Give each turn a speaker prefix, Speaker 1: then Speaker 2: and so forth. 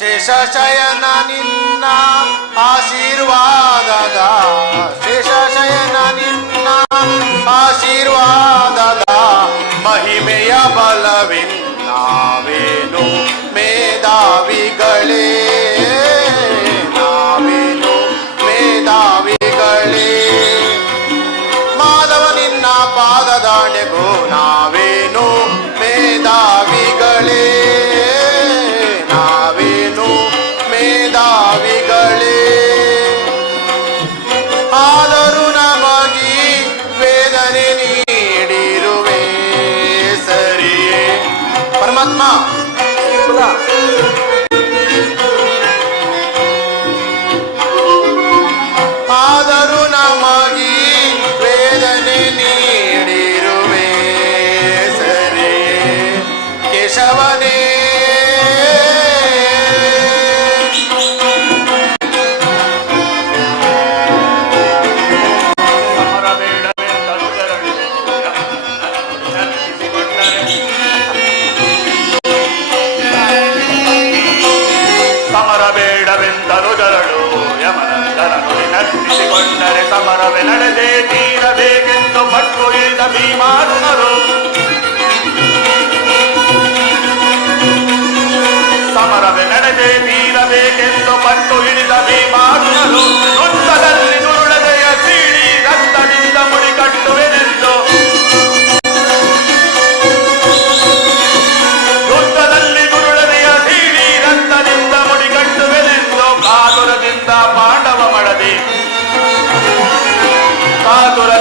Speaker 1: ಶೇಷಶಯನ ನಿನ್ನ ಆಶೀರ್ವಾದದ. ಶೇಷಶಯನ ನಿನ್ನ ಆಶೀರ್ವಾದದ. ಮಹಿಮೆಯ ಬಲವಿನ್ನಾವೇನು? ಮೇಧಾವಿಗಳೇ, ನಾವೇನು? ಮೇಧಾವಿಗಳೇ. ಮಾಧವ ನಿನ್ನ ಪಾದದಾಣೆಗೂ ನಾವೇನು
Speaker 2: ஆத்மா. ನರ್ತಿಸಿಕೊಂಡರೆ ಸಮರವೇ ನಡೆದೇ ತೀರಬೇಕೆಂದು ಪಟ್ಟು ಇಳಿದ ಭೀಮಾರ್ಣರು ಸಮರವೇ ನಡೆದೇ কাজ ওরা